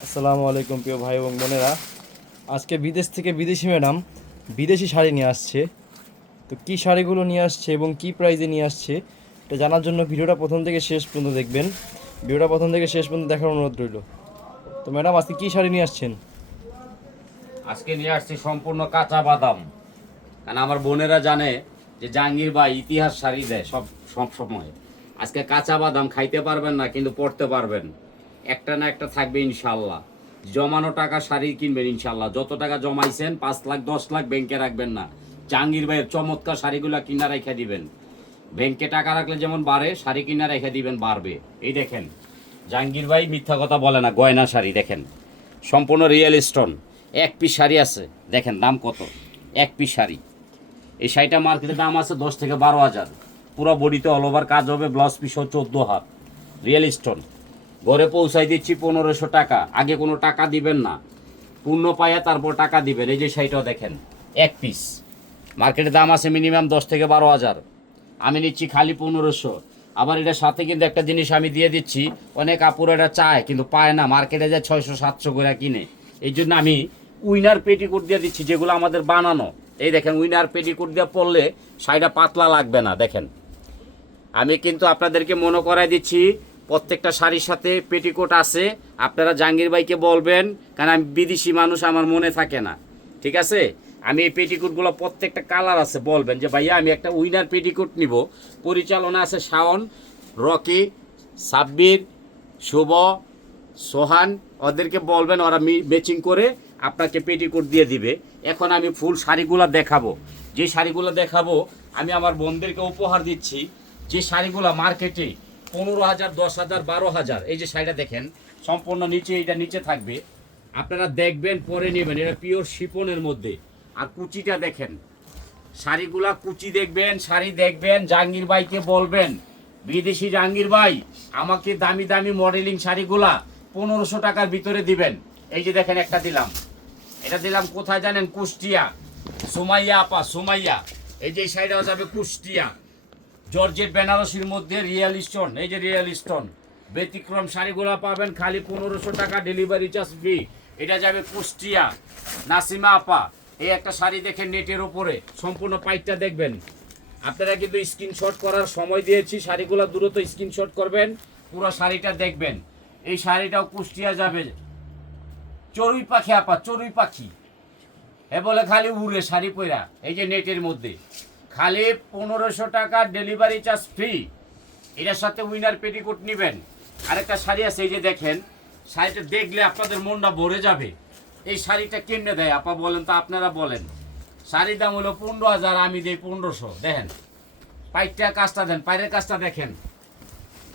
আসসালামু আলাইকুম প্রিয় ভাই এবং বোনেরা। আজকে বিদেশ থেকে বিদেশি ম্যাডাম বিদেশি শাড়ি নিয়ে আসছে। তো কী শাড়িগুলো নিয়ে আসছে এবং কী প্রাইজে নিয়ে আসছে এটা জানার জন্য ভিডিওটা প্রথম থেকে শেষ পর্যন্ত দেখবেন। ভিডিওটা প্রথম থেকে শেষ পর্যন্ত দেখার অনুরোধ রইল। তো ম্যাডাম আজকে কী শাড়ি নিয়ে আসছেন? আজকে নিয়ে আসছি সম্পূর্ণ কাঁচা বাদাম। কারণ আমার বোনেরা জানে যে জাহাঙ্গীর ভাই ইতিহাস শাড়ি দেয় সব সব সময়। আজকে কাঁচা বাদাম খাইতে পারবেন না, কিন্তু পড়তে পারবেন। একটা না একটা থাকবে ইনশাল্লাহ। জমানো টাকা শাড়ি কিনবেন ইনশাল্লাহ। যত টাকা জমাইছেন 5 লাখ 10 লাখ ব্যাংকে রাখবেন না। জাহাঙ্গীর ভাইয়ের চমৎকার শাড়িগুলো কিনা রেখে দিবেন। ব্যাংকে টাকা রাখলে যেমন বাড়ে, শাড়ি কিনা রেখে দিবেন বাড়বে। এই দেখেন, জাহাঙ্গীর ভাই মিথ্যা কথা বলে না। গয়না শাড়ি দেখেন, সম্পূর্ণ রিয়েল স্টোন। এক পিস শাড়ি আছে, দেখেন দাম কত। এক পিস শাড়ি, এই শাড়িটা মার্কেটের দাম আছে 10 থেকে 12 হাজার। পুরো বডিতে অল ওভার কাজ হবে, ব্লাউজ পিসও 14 হাত, রিয়েল স্টোন। ঘরে পৌঁছাই দিচ্ছি 1500 টাকা। আগে কোনো টাকা দিবেন না, পূর্ণ পাইয়া তারপর টাকা দিবেন। এই যে শাড়িটাও দেখেন, এক পিস। মার্কেটের দাম আছে মিনিমাম 10 থেকে 12 হাজার, আমি নিচ্ছি খালি 1500। আবার এটার সাথে কিন্তু একটা জিনিস আমি দিয়ে দিচ্ছি, অনেক আপুরা এটা চায় কিন্তু পায় না, মার্কেটে যায় 600-700 করে কিনে। এই জন্য আমি উইনার পেটিকোট দিয়ে দিচ্ছি, যেগুলো আমাদের বানানো। এই দেখেন, উইনার পেটিকোট দিয়ে পরলে শাড়িটা পাতলা লাগবে না। দেখেন, আমি কিন্তু আপনাদেরকে মনে করাই দিচ্ছি প্রত্যেকটা শাড়ির সাথে পেটিকোট আছে। আপনারা জাহাঙ্গীর ভাইকে বলবেন, কারণ আমি বিদেশি মানুষ, আমার মনে থাকে না, ঠিক আছে? আমি এই পেটিকোটগুলো প্রত্যেকটা কালার আছে, বলবেন যে ভাইয়া আমি একটা উইনার পেটিকোট নিব। পরিচালনা আছে শাওন, রকি, সাব্বির, শুভ, সোহান। ওদেরকে বলবেন, ওরা ম্যাচিং করে আপনাকে পেটিকোট দিয়ে দিবে। এখন আমি ফুল শাড়িগুলো দেখাবো। যে শাড়িগুলো দেখাবো আমি আমার বোনদেরকে উপহার দিচ্ছি। যে শাড়িগুলো মার্কেটে 15,000, 10,000, 12,000। এই যে শাড়িটা দেখেন, সম্পূর্ণ নিচে, এটা নিচে থাকবে, আপনারা দেখবেন পরে নেবেন। এটা পিওর শিপনের মধ্যে। আর কুচিটা দেখেন, শাড়িগুলা কুচি দেখবেন, শাড়ি দেখবেন, জাহাঙ্গীর ভাইকে বলবেন বিদেশি জাহাঙ্গীর ভাই আমাকে দামি দামি মডেলিং শাড়িগুলা 1500 টাকার ভিতরে দিবেন। এই যে দেখেন, একটা দিলাম, এটা দিলাম কোথায় জানেন? কুষ্টিয়া, সুমাইয়া আপা, সুমাইয়া। এই যে শাড়িটাও যাবে কুষ্টিয়া, জর্জেট বেনারসির মধ্যে রিয়েল স্টোন। এই যে রিয়েল স্টোন, ব্যতিক্রম শাড়িগুলো পাবেন খালি 1500 টাকা, ডেলিভারি চার্জ ফ্রি। এটা যাবে কুষ্টিয়া, নাসিমা আপা। এই একটা শাড়ি দেখেন নেটের উপরে, সম্পূর্ণ পাইটটা দেখবেন। আপনারা কিন্তু স্ক্রিনশট করার সময় দিয়েছি, শাড়িগুলো দ্রুত স্ক্রিনশট করবেন, পুরো শাড়িটা দেখবেন। এই শাড়িটাও কুষ্টিয়া যাবে। চড়ুই পাখি আপা, চড়ুই পাখি, এ বলে খালি উড়ে শাড়ি পরা। এই যে নেটের মধ্যে, খালি 1500 টাকা, ডেলিভারি চার্জ ফ্রি। এটার সাথে উইনার পেটিকোট নেবেন। আরেকটা শাড়ি আছে, এই যে দেখেন, শাড়িটা দেখলে আপনাদের মনটা ভরে যাবে। এই শাড়িটা কেমনে দেয় আপা বলেন তো, আপনারা বলেন। শাড়ির দাম হলো 15,000, আমি দিই 1500। দেখেন পাইটটা কাজটা দেন, পায়ের কাজটা দেখেন।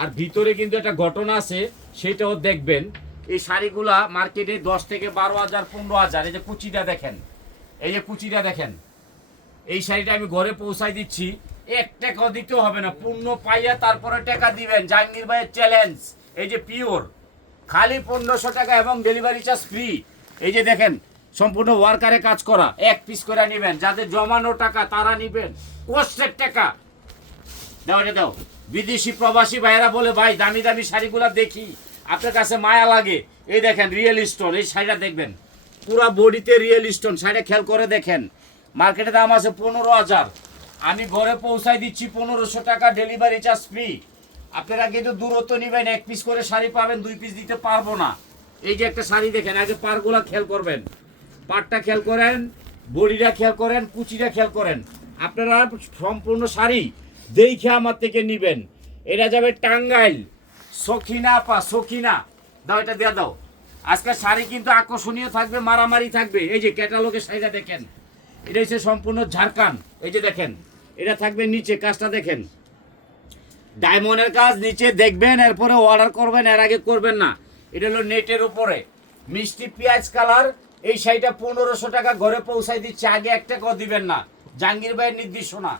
আর ভিতরে কিন্তু একটা ঘটনা আছে, সেটাও দেখবেন। এই শাড়িগুলা মার্কেটে 10 থেকে 12,000, 15,000। এই যে কুচিটা দেখেন, এই যে কুচিটা দেখেন। এই শাড়িটা আমি ঘরে পৌঁছাই দিচ্ছি, 1 টাকাও দিতেও হবে না, পূর্ণ পাইয়া তারপরে টাকা দিবেন। জাহাঙ্গীর ভাইয়ের চ্যালেঞ্জ। এই যে পিওর, খালি 1500 টাকা এবং ডেলিভারি চার্জ ফ্রি। এই যে দেখেন, সম্পূর্ণ ওয়ার্কারে কাজ করা, এক পিস করে নেবেন। যাদের জমানো টাকা তারা নেবেন, কষ্টের টাকা। দাও, এটা দাও। বিদেশি প্রবাসী ভাইয়েরা বলে ভাই দামি দামি শাড়িগুলা দেখি, আপনার কাছে মায়া লাগে। এই দেখেন রিয়েল স্টোন, এই শাড়িটা দেখবেন, পুরা বডিতে রিয়েল স্টোন। শাড়িটা খেয়াল করে দেখেন, মার্কেটে দাম আছে 15,000, আমি ঘরে পৌঁছাই দিচ্ছি 1500 টাকা, ডেলিভারি চার্জ ফ্রি। আপনারা কিন্তু দূরত্ব নেবেন, এক পিস করে শাড়ি পাবেন, 2 পিস দিতে পারবো না। এই যে একটা শাড়ি দেখেন, আগে পাড়গুলা খেয়াল করবেন, পাড়টা খেয়াল করেন, বডিটা খেয়াল করেন, কুচিটা খেয়াল করেন। আপনারা সম্পূর্ণ শাড়ি দেখে আমার থেকে নিবেন। এটা যাবে টাঙ্গাইল, সখিনা আপা, সখিনা। দাও, এটা দিয়ে দাও। আজকে শাড়ি কিন্তু আকর্ষণীয় থাকবে, মারামারি থাকবে। এই যে ক্যাটালগের শাড়িটা দেখেন, এটা হচ্ছে সম্পূর্ণ ঝাড়খান্ড। এই যে দেখেন, এটা থাকবে নিচে, কাজটা দেখেন, ডায়মন্ডের কাজ নিচে দেখবেন, এরপরে অর্ডার করবেন, এর আগে করবেন না। এটা হলো নেটের উপরে মিষ্টি পেঁয়াজ কালার। এই শাড়িটা 1500 টাকা, ঘরে পৌঁছাই দিচ্ছে, আগে 1 টাকাও দিবেন না। জাহাঙ্গীর ভাইয়ের নির্দেশনা,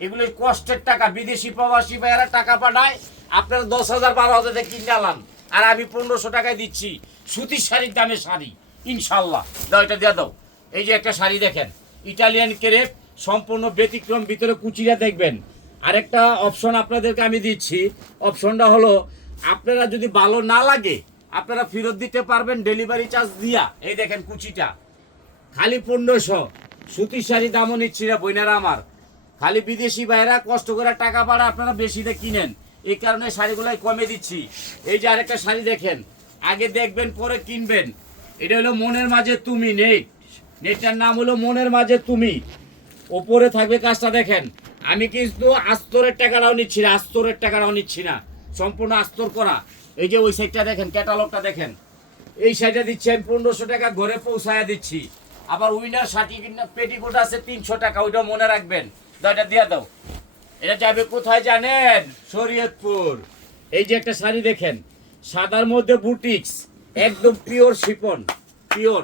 এগুলো কষ্টের টাকা। বিদেশি প্রবাসী ভাইয়েরা টাকা পাঠায়, আপনারা 10,000, 12,000 দিয়ে কিনে আলান, আর আমি 1500 টাকায় দিচ্ছি। সুতির শাড়ির দামে শাড়ি ইনশাল্লাহ। দাও, এটা দিয়ে দাও। এই যে একটা শাড়ি দেখেন, ইটালিয়ান ক্রেপ, সম্পূর্ণ ব্যতিক্রম, ভিতরে কুচিটা দেখবেন। আরেকটা অপশন আপনাদেরকে আমি দিচ্ছি, অপশনটা হলো আপনারা যদি ভালো না লাগে আপনারা ফেরত দিতে পারবেন ডেলিভারি চার্জ দিয়া। এই দেখেন কুচিটা খালি 1500। সুতির শাড়ি দামও নিচ্ছি না বইনারা আমার, খালি বিদেশি ভাইরা কষ্ট করে টাকা পাড়া আপনারা বেশিতে কিনেন, এই কারণে শাড়িগুলাই কমে দিচ্ছি। এই যে আরেকটা শাড়ি দেখেন, আগে দেখবেন পরে কিনবেন। এটা হলো মনের মাঝে তুমি নেট, নেটটার নাম হলো মনের মাঝে তুমি। ওপরে থাকবে কাজটা দেখেন। আমি কিন্তু আস্তরের টাকাটাও নিচ্ছি না, আস্তরের টাকাটাও নিচ্ছি না, সম্পূর্ণ আস্তর করা। এই যে ওই সাইডটা দেখেন, ক্যাটালগটা দেখেন, এই সাইডটা দিচ্ছি আমি 1500 টাকা, ঘরে পৌঁছায়া দিচ্ছি। আবার উইনার শার্টি পেটিকোট আছে 300 টাকা, ওইটা মনে রাখবেন। এটা দিয়ে দাও। এটা যাবে কোথায় জানেন? শরীয়তপুর। এই যে একটা শাড়ি দেখেন, সাদার মধ্যে বুটিক্স, একদম pure Shipon, pure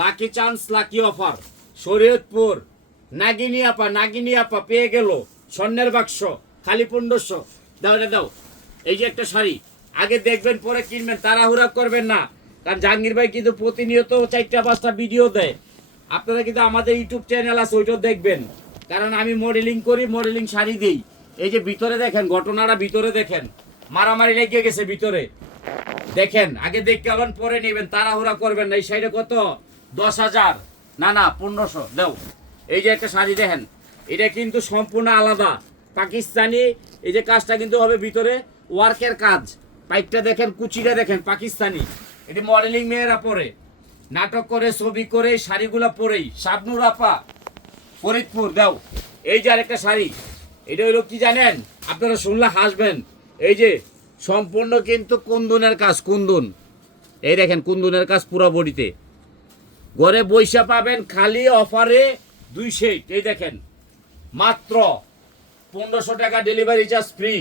lucky chance lucky offer, Shariatpur. নাগিনী আপা পেয়ে গেল স্বর্ণের বাক্স, খালি 1500। দাও এটা দাও। এই যে একটা শাড়ি, আগে দেখবেন পরে কিনবেন, তাড়াহুড়া করবেন না। কারণ জাহাঙ্গীর ভাই কিন্তু প্রতিনিয়ত 4-5টা ভিডিও দেয়। আপনারা কিন্তু আমাদের ইউটিউব চ্যানেল আছে, ওইটাও দেখবেন। কারণ আমি মডেলিং করি, মডেলিং শাড়ি দিই। এই যে ভিতরে দেখেন, ঘটনাটা ভিতরে দেখেন, মারামারি লেগে গেছে ভিতরে দেখেন। আগে দেখতে হলেন পরে নেবেন, তাড়াহুড়া করবেন না। এই শাড়িটা কত? 10,000 না 1500 দাও। এই যে একটা শাড়ি দেখেন, এটা কিন্তু সম্পূর্ণ আলাদা পাকিস্তানি। এই যে কাজটা কিন্তু হবে ভিতরে ওয়ার্কের কাজ, পাইপটা দেখেন, কুচিটা দেখেন, পাকিস্তানি। এটি মডেলিং মেয়েরা পরে, নাটক করে, ছবি করে, শাড়িগুলা পরেই। শাবনুর আপা, ফরিদপুর দাও। এই যে আরেকটা শাড়ি, এটা হলো কি জানেন? আপনারা শুনলে হাসবেন। এই যে সম্পূর্ণ কিন্তু কুন্দনের কাজ, কুন্দন। এই দেখেন কুন্দনের কাজ পুরো বডিতে, ঘরে বৈশা পাবেন খালি অফারে 2 সেট। এই দেখেন মাত্র 1500 টাকা, ডেলিভারি চার্জ ফ্রি।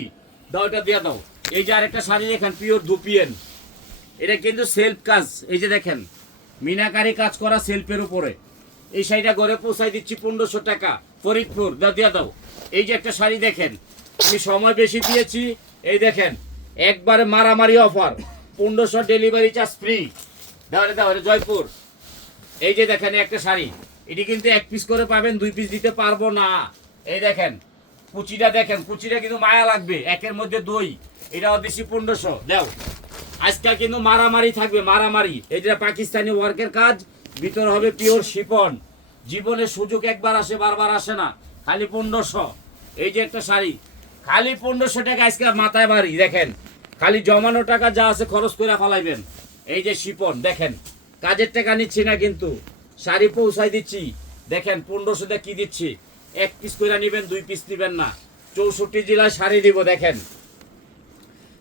দাও এটা দিয়ে দাও। এই যে আরেকটা শাড়ি দেখেন, পিওর দুপিয়েন, এটা কিন্তু সেলফ কাজ। এই যে দেখেন মিনাকারি কাজ করা সেলফের উপরে। এই শাড়িটা ঘরে পৌঁছাই দিচ্ছি 1500 টাকা, ফরিদপুর। দাও দিয়ে দাও। এই যে একটা শাড়ি দেখেন, আমি সময় বেশি দিয়েছি। এই দেখেন একবারে মারামারি অফার, 1500, ডেলিভারি চার্জ ফ্রি। দাও এটা দাও, এটা জয়পুর। এই যে দেখেন একটা শাড়ি, এটি কিন্তু 1 পিস করে পাবেন, 2 পিস দিতে পারবো না। এই দেখেন কুচিটা দেখেন, কুচিটা কিন্তু মায়া লাগবে, একের মধ্যে 2। এটাও দিচ্ছি 1500। দাও। আজকাল কিন্তু মারামারি থাকবে, মারামারি। এটা পাকিস্তানি ওয়ার্কের কাজ, ভিতর হবে পিওর শিপন। জীবনের সুযোগ একবার আসে, বারবার আসে না, খালি 1500। এই যে একটা শাড়ি, খালি 1500 টাকা আজকে মাথায় বাড়ি। দেখেন খালি জমানো টাকা যা আছে খরচ করে ফেলাইবেন। এই যে শিপন দেখেন, কাজের টাকা নিচ্ছি না কিন্তু শাড়ি পৌঁছাই দিচ্ছি। দেখেন 1500 টাকা কি দিচ্ছি, 1 পিস করে নেবেন, 2 পিস নেবেন না। 64 জেলায় শাড়ি দিব। দেখেন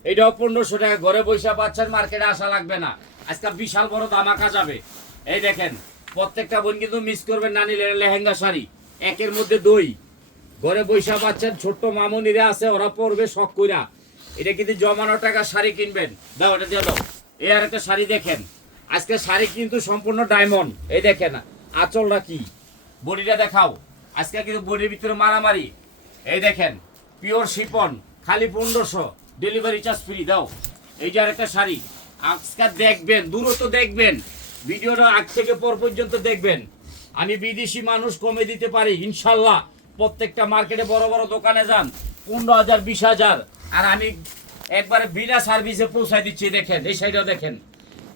এটাও 1500 টাকা, ঘরে বৈশা পাচ্ছেন, মার্কেটে আসা লাগবে না। আজকে বিশাল বড় ধামাকা যাবে। এই দেখেন প্রত্যেকটা বোন কিন্তু মিস করবেন না নিলে লেহেঙ্গা শাড়ি, একের মধ্যে 2। ঘরে বৈশা পাচ্ছেন, ছোট্ট মামুনিরা আছে, ওরা পরবে শখ কইরা। এটা কিন্তু জমানো টাকা শাড়ি কিনবেন। দাও এটা দিয়ে দাও। এই আর একটা শাড়ি দেখেন, আজকে শাড়ি কিন্তু সম্পূর্ণ ডায়মন্ড। এই দেখেন আঁচলটা কি, বডিটা দেখাও। আজকে কিন্তু বডির ভিতরে মারামারি। এই দেখেন পিওর শিপন, খালি 1500, ডেলিভারি চার্জ ফ্রি। দাও। এই যে আরেকটা শাড়ি, আজকে দেখবেন, দূরত্ব দেখবেন, ভিডিওটা আগ থেকে পর পর্যন্ত দেখবেন। আমি বিদেশি মানুষ কমে দিতে পারি ইনশাল্লাহ। প্রত্যেকটা মার্কেটে বড় বড় দোকানে যান, 15,000 20,000, আর আমি একবারে বিনা সার্ভিসে পৌঁছাই দিচ্ছি। দেখেন এই সাইডটা দেখেন,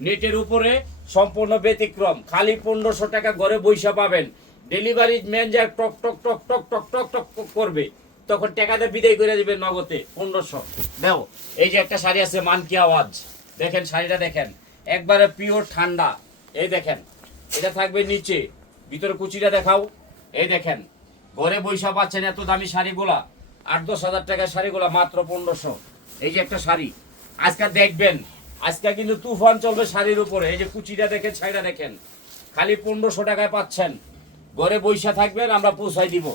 নেটের উপরে সম্পূর্ণ ব্যতিক্রম, খালি 1500 টাকা, ঘরে বৈশা পাবেন। ডেলিভারি ম্যান যা টক টক টক টক টক টক টক করবে, তখন টাকাতে বিদায় করে দিবেন নগদে 1500। দেখো এই যে একটা শাড়ি আছে, মান কি আওয়াজ। দেখেন শাড়িটা দেখেন, একবারে পিওর ঠান্ডা। এই দেখেন এটা থাকবে নিচে, ভিতরে কুচিটা দেখাও। এই দেখেন ঘরে বৈশা পাচ্ছেন এত দামি শাড়িগুলা, 8-10 হাজার টাকার শাড়িগুলা মাত্র 1500। এই যে একটা শাড়ি আজকে দেখবেন, আজকে কিন্তু তুফান চলবে শাড়ির উপরে। এই যে কুচিটা দেখেন, শাড়িটা দেখেন, খালি 1500 টাকায় পাচ্ছেন। ঘরে বৈশা থাকবেন, আমরা পৌঁছাই দিব।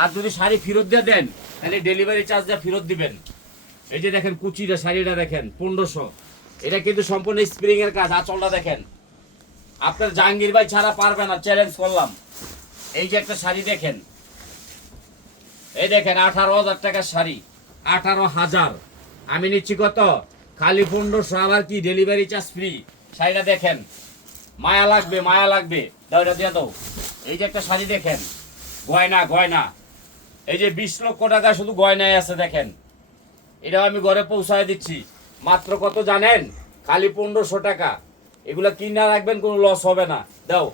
আর যদি শাড়ি ফেরত দিয়ে দেন, তাহলে ডেলিভারি চার্জটা ফেরত দিবেন। এই যে দেখেন কুচিটা, শাড়িটা দেখেন 1500। এটা কিন্তু সম্পূর্ণ স্প্রিং এর কাজ। আঁচলটা দেখেন, আপনার জাহাঙ্গীর ভাই ছাড়া পারবে না, চ্যালেঞ্জ করলাম। এই যে একটা শাড়ি দেখেন, এই দেখেন 18,000 টাকার শাড়ি, 18,000। আমি নিচ্ছি কত, খালি 1500। আবার কি ডেলিভারি চার্জ ফ্রি। শাড়িটা দেখেন, মায়া লাগবে, মায়া লাগবে। দাও এটা দিয়ে দাও। এই যে একটা শাড়ি দেখেন, গয়না গয়না, এই যে 20 লক্ষ টাকা শুধু গয়নায় আছে। দেখেন এটাও আমি ঘরে পৌঁছায় দিচ্ছি মাত্র কত জানেন, খালি 1500 টাকা। এগুলা কিনা রাখবেন, কোনো লস হবে না। দাও।